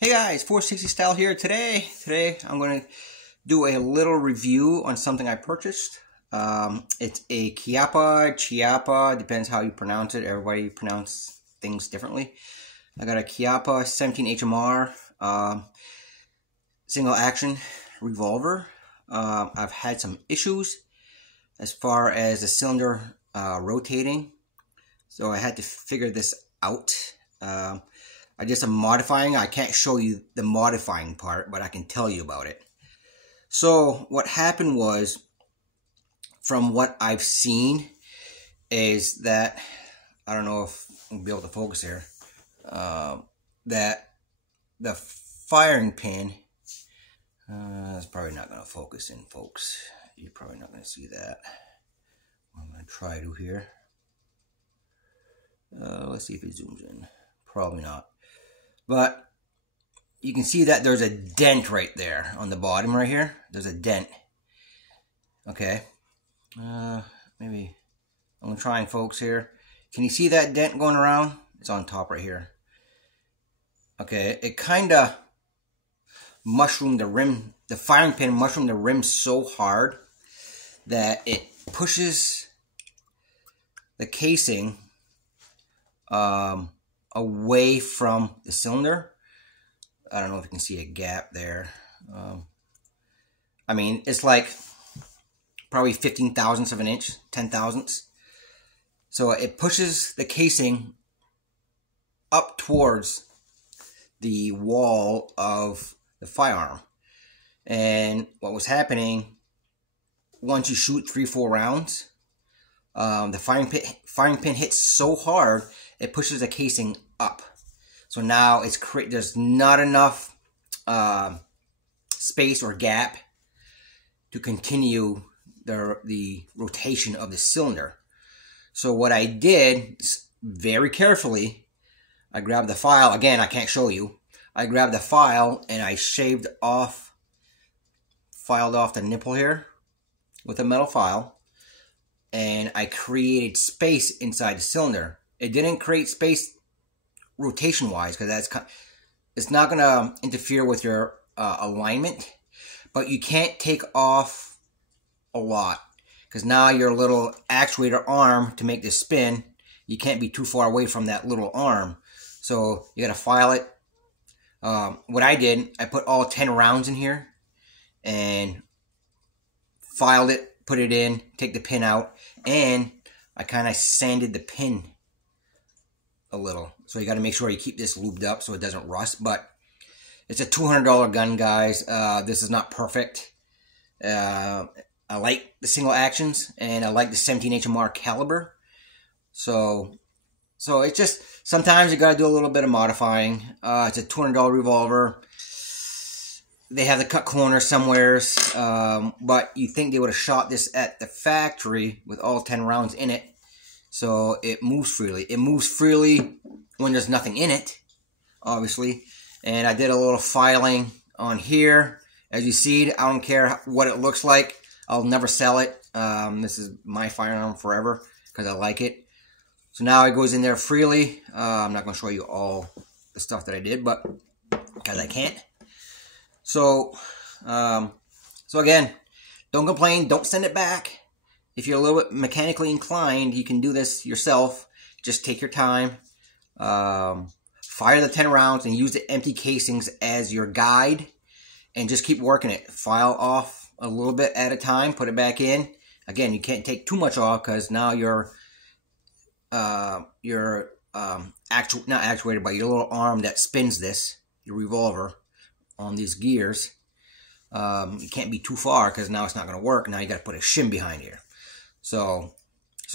Hey guys, 460 Style here. Today I'm going to do a little review on something I purchased. It's a Chiappa, depends how you pronounce it. Everybody pronounce things differently. I got a Chiappa 17 HMR single action revolver. I've had some issues as far as the cylinder rotating, so I had to figure this out. I did some modifying. I can't show you the modifying part, but I can tell you about it. So what happened was, from what I've seen, is that, I don't know if I'll be able to focus here, that the firing pin, it's probably not going to focus in, folks. You're probably not going to see that. I'm going to try to here. Let's see if it zooms in. Probably not. But you can see that there's a dent right there on the bottom right here. There's a dent. Okay. Maybe I'm going to try and focus here. Can you see that dent going around? It's on top right here. Okay. It kind of mushroomed the rim. The firing pin mushroomed the rim so hard that it pushes the casing away from the cylinder. I don't know if you can see a gap there. I mean, it's like probably 15 thousandths of an inch, 10 thousandths. So it pushes the casing up towards the wall of the firearm. And what was happening, once you shoot 3-4 rounds, the firing pin hits so hard, it pushes the casing up. So now there's not enough space or gap to continue the rotation of the cylinder. So what I did, very carefully, I grabbed the file. Again, I can't show you. I grabbed the file and I filed off the nipple here with a metal file. And I created space inside the cylinder. It didn't create space rotation-wise, because it's not going to interfere with your alignment. But you can't take off a lot, because now your little actuator arm to make this spin, you can't be too far away from that little arm. So you got to file it. What I did, I put all 10 rounds in here and filed it. Put it in, take the pin out, and I kind of sanded the pin a little. So you got to make sure you keep this lubed up so it doesn't rust. But it's a $200 gun, guys. This is not perfect. I like the single actions, and I like the 17 HMR caliber. So it's just, sometimes you got to do a little bit of modifying. It's a $200 revolver. They have the cut corner somewheres, but you think they would have shot this at the factory with all 10 rounds in it, so it moves freely. It moves freely when there's nothing in it, obviously. And I did a little filing on here. As you see, I don't care what it looks like. I'll never sell it. This is my firearm forever because I like it. So now it goes in there freely. I'm not going to show you all the stuff that I did, but because I can't. So again, don't complain. Don't send it back. If you're a little bit mechanically inclined, you can do this yourself. Just take your time. Fire the 10 rounds and use the empty casings as your guide. And just keep working it. File off a little bit at a time. Put it back in. Again, you can't take too much off because now your not actuator, but your little arm that spins this, your revolver, on these gears, you can't be too far because now it's not going to work. Now you got to put a shim behind here. So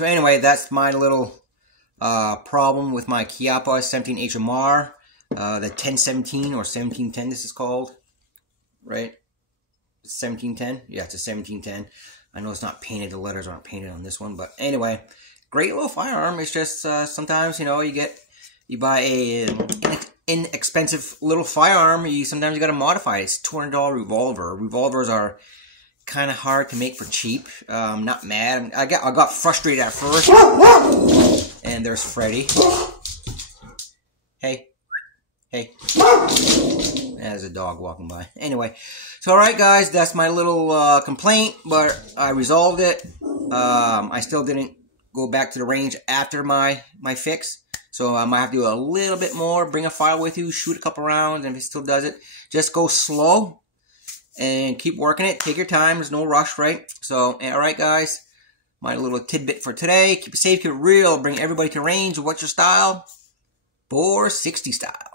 anyway, that's my little problem with my Chiappa 17 HMR, the 1017 or 1710. This is called, right? 1710. Yeah, it's a 1710. I know it's not painted. The letters aren't painted on this one, but anyway, great little firearm. It's just sometimes, you know, you buy a inexpensive little firearm, sometimes you got to modify it. It's a $200 revolver. Revolvers are kind of hard to make for cheap. I'm not mad. I got frustrated at first. And there's Freddy. Hey. As a dog walking by. Anyway, so alright guys, that's my little complaint, but I resolved it. I still didn't go back to the range after my fix. So I might have to do a little bit more, bring a file with you, shoot a couple rounds, and if it still does it, just go slow and keep working it. Take your time, there's no rush, right? So, alright guys, my little tidbit for today. Keep it safe, keep it real, bring everybody to range. What's your style? 460 style.